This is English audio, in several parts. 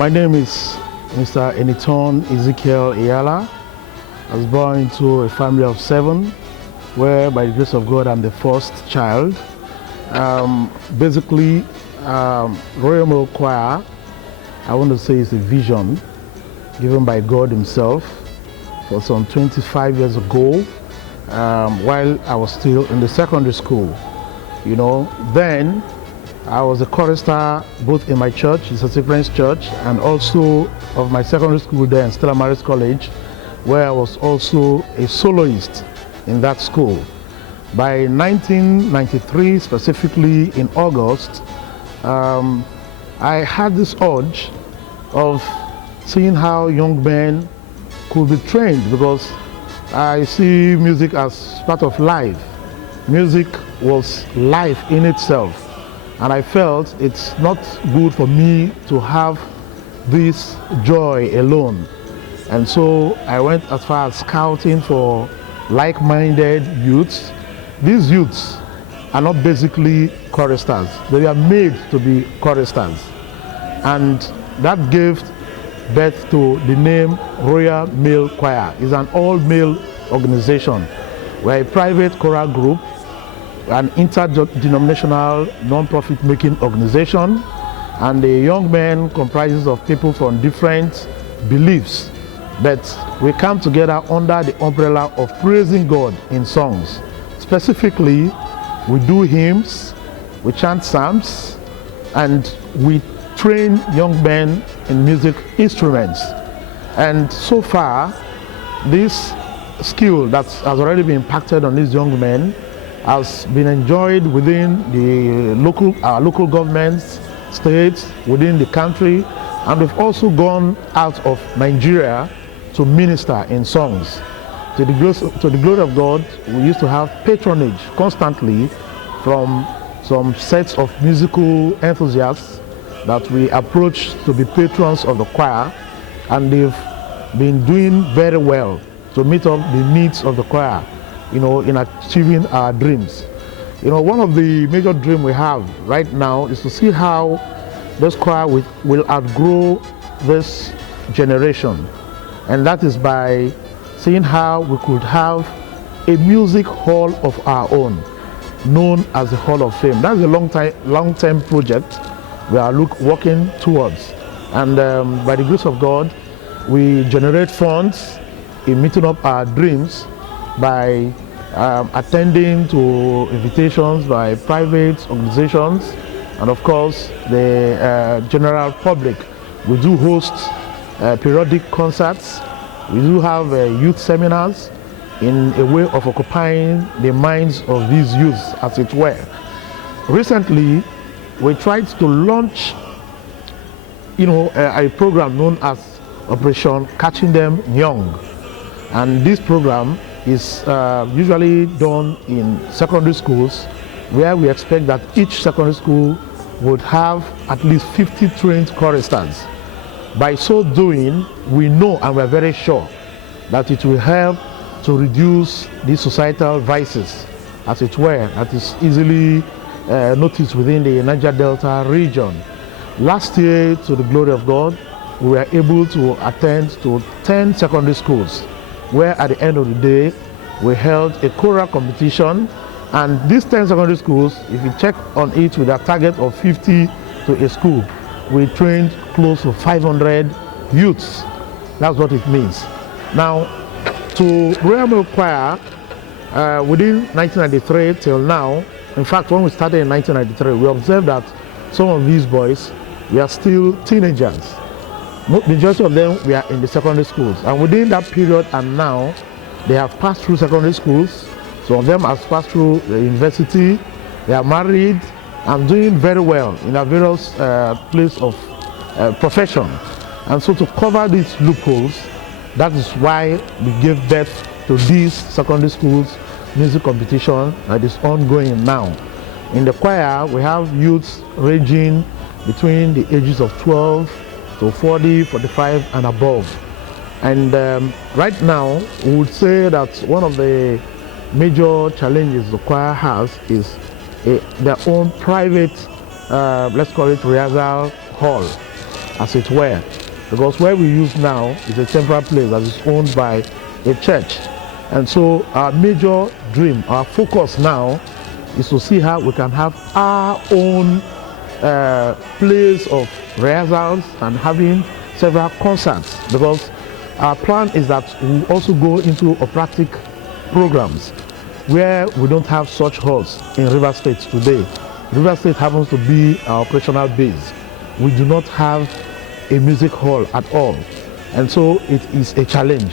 My name is Mr. Eniton Ezekiel Iyala. I was born into a family of 7, where by the grace of God I'm the first child. Basically, Royal Male Choir, I want to say, is a vision given by God Himself for some 25 years ago, while I was still in the secondary school. You know, then I was a chorister both in my church, the St. Friends Church, and also of my secondary school there in Stella Maris College, where I was also a soloist in that school. By 1993, specifically in August, I had this urge of seeing how young men could be trained, because I see music as part of life. Music was life in itself. And I felt it's not good for me to have this joy alone. And so I went as far as scouting for like-minded youths. These youths are not basically choristers. They are made to be choristers. And that gave birth to the name Royal Male Choir. It's an all-male organization. We're a private choral group, an interdenominational non-profit making organization, and the young men comprises of people from different beliefs, but we come together under the umbrella of praising God in songs. Specifically, we do hymns, we chant psalms, and we train young men in music instruments. And so far, this skill that has already been impacted on these young men has been enjoyed within the local governments, states, within the country, and we've also gone out of Nigeria to minister in songs. To the glory of God, we used to have patronage constantly from some sets of musical enthusiasts that we approached to be patrons of the choir, and they've been doing very well to meet up the needs of the choir, you know, in achieving our dreams. You know, one of the major dreams we have right now is to see how this choir will outgrow this generation. And that is by seeing how we could have a music hall of our own, known as the Hall of Fame. That's a long-term project we are working towards. And by the grace of God, we generate funds in meeting up our dreams by attending to invitations by private organizations and of course the general public. We do host periodic concerts. We do have youth seminars in a way of occupying the minds of these youths, as it were. Recently, we tried to launch, you know, a program known as Operation Catching Them Young. And this program is usually done in secondary schools, where we expect that each secondary school would have at least 50 trained choristers. By so doing, we know and we're very sure that it will help to reduce these societal vices, as it were, that is easily noticed within the Niger Delta region. Last year, to the glory of God, we were able to attend to 10 secondary schools, where at the end of the day, we held a choral competition. And these 10 secondary schools, if you check on it with a target of 50 to a school, we trained close to 500 youths. That's what it means. Now, to Royal Male Choir, within 1993 till now, in fact, when we started in 1993, we observed that some of these boys were still teenagers. Majority of them were in the secondary schools, and within that period and now, they have passed through secondary schools. Some of them have passed through the university. They are married and doing very well in their various place of profession. And so to cover these loopholes, that is why we gave birth to these secondary schools music competition that is ongoing now. In the choir, we have youths ranging between the ages of 12 to 40, 45 and above. And right now, we would say that one of the major challenges the choir has is their own private, let's call it rehearsal hall. as it were, because where we use now is a temporary place that is owned by a church. And so our major dream, our focus now, is to see how we can have our own place of rehearsals and having several concerts, because our plan is that we also go into operatic programs where we don't have such halls in River State today. River State happens to be our operational base. We do not have a music hall at all, and so it is a challenge.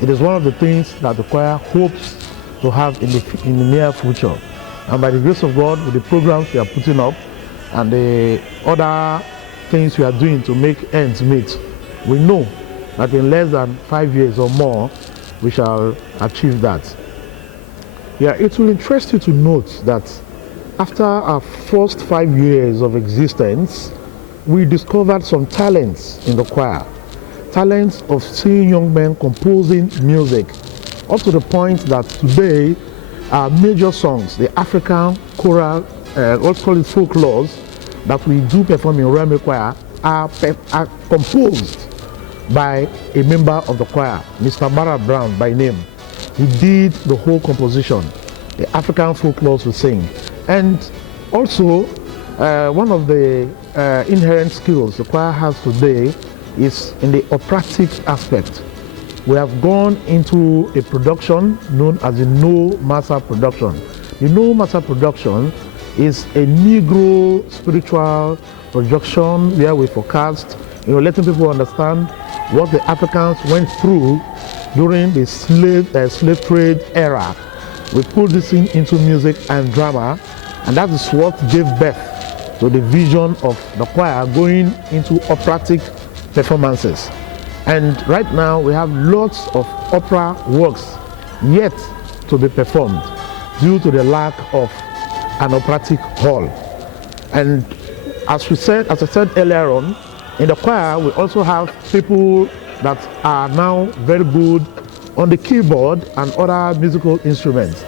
It is one of the things that the choir hopes to have in the near future. And by the grace of God, with the programs we are putting up and the other things we are doing to make ends meet, we know that in less than 5 years or more, we shall achieve that. Yeah, it will interest you to note that after our first 5 years of existence, we discovered some talents in the choir. Talents of seeing young men composing music, up to the point that today our major songs, the African choral, let's call it folklores, that we do perform in Royal Choir are composed by a member of the choir, Mr. Mara Brown by name. He did the whole composition, the African folklores we sing. And also, one of the inherent skills the choir has today is in the operatic aspect. We have gone into a production known as the No Massa production. The No Massa production is a Negro spiritual production where we forecast, letting people understand what the Africans went through during the slave trade era. We put this into music and drama, and that is what gave birth to the vision of the choir going into operatic performances. And right now we have lots of opera works yet to be performed due to the lack of an operatic hall. And as I said earlier on, in the choir we also have people that are now very good on the keyboard and other musical instruments.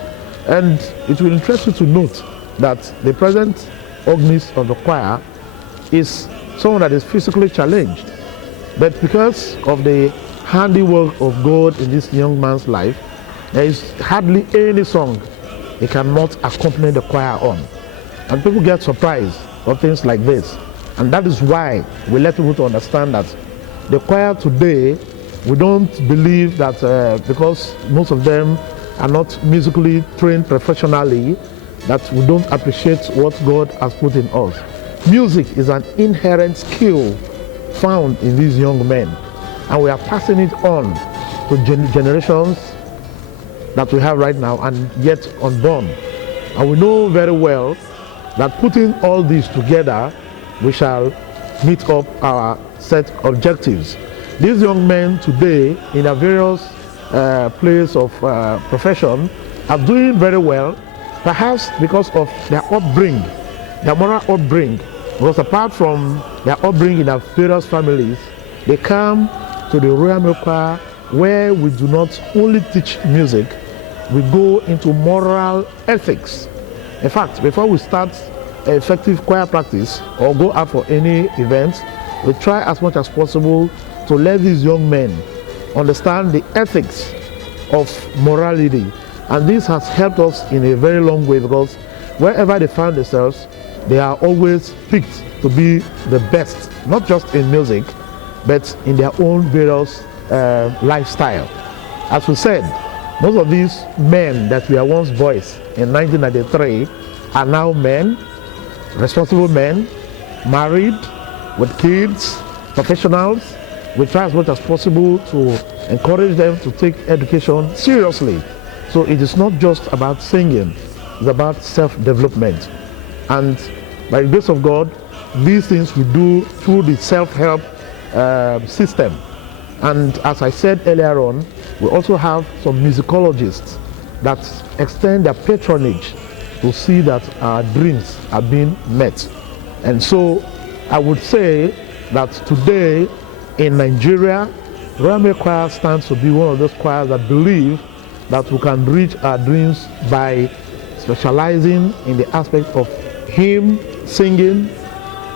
And it will interest you to note that the present organist of the choir is someone that is physically challenged. But because of the handiwork of God in this young man's life, there is hardly any song he cannot accompany the choir on. And people get surprised of things like this. And that is why we let people to understand that the choir today, we don't believe that because most of them are not musically trained professionally, that we don't appreciate what God has put in us. Music is an inherent skill found in these young men, and we are passing it on to generations that we have right now and yet unborn. And we know very well that putting all these together, we shall meet up our set objectives. These young men today in their various places of profession are doing very well, perhaps because of their upbringing, their moral upbringing. Because apart from their upbringing in their various families, they come to the Royal Choir where we do not only teach music, we go into moral ethics. In fact, before we start effective choir practice or go out for any event, we try as much as possible to let these young men understand the ethics of morality. And this has helped us in a very long way, because wherever they find themselves, they are always picked to be the best, not just in music, but in their own various lifestyle. As we said, most of these men that were once boys in 1993 are now men, responsible men, married, with kids, professionals. We try as much as possible to encourage them to take education seriously. So it is not just about singing, it's about self-development. And by the grace of God, these things we do through the self-help system. And as I said earlier on, we also have some musicologists that extend their patronage to see that our dreams are being met. And so I would say that today in Nigeria, Royal Choir stands to be one of those choirs that believe that we can reach our dreams by specializing in the aspect of hymn, singing,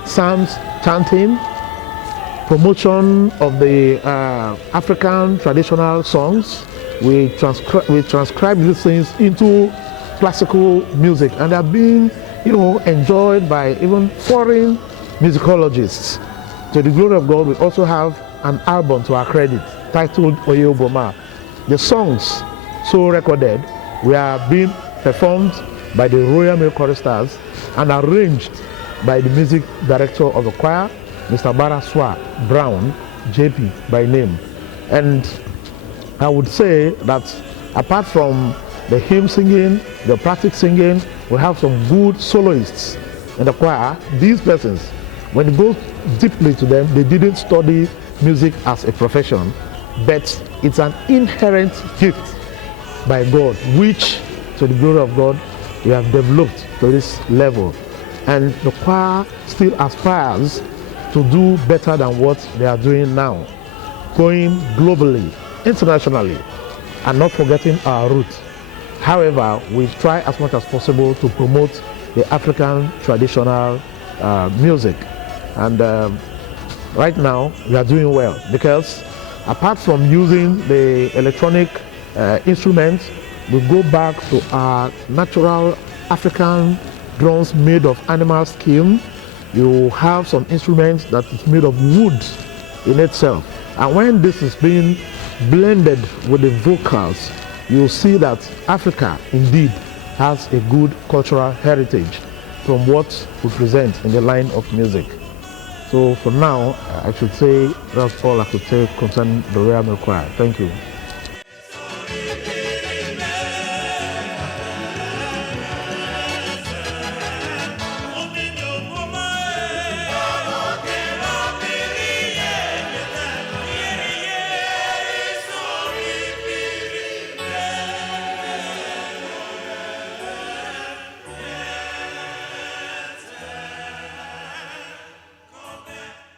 psalms, chanting, promotion of the African traditional songs. We transcribe these things into classical music, and they're being, enjoyed by even foreign musicologists. To the glory of God, we also have an album to our credit titled Oye Oboma. The songs so recorded were being performed by the Royal Male Choristers and arranged by the music director of the choir, Mr. Baraswa Brown, JP by name. And I would say that apart from the hymn singing, the practice singing, we have some good soloists in the choir. These persons, when you go deeply to them, they didn't study music as a profession, but it's an inherent gift by God, which, to the glory of God, we have developed to this level. And the choir still aspires to do better than what they are doing now, going globally, internationally, and not forgetting our roots. However, we try as much as possible to promote the African traditional music. And right now, we are doing well, because apart from using the electronic instruments, we go back to our natural African drums made of animal skin. You have some instruments that is made of wood in itself. And when this is being blended with the vocals, you see that Africa indeed has a good cultural heritage from what we present in the line of music. So for now, I should say that's all I could say concerning the Royal Male Choir. Thank you.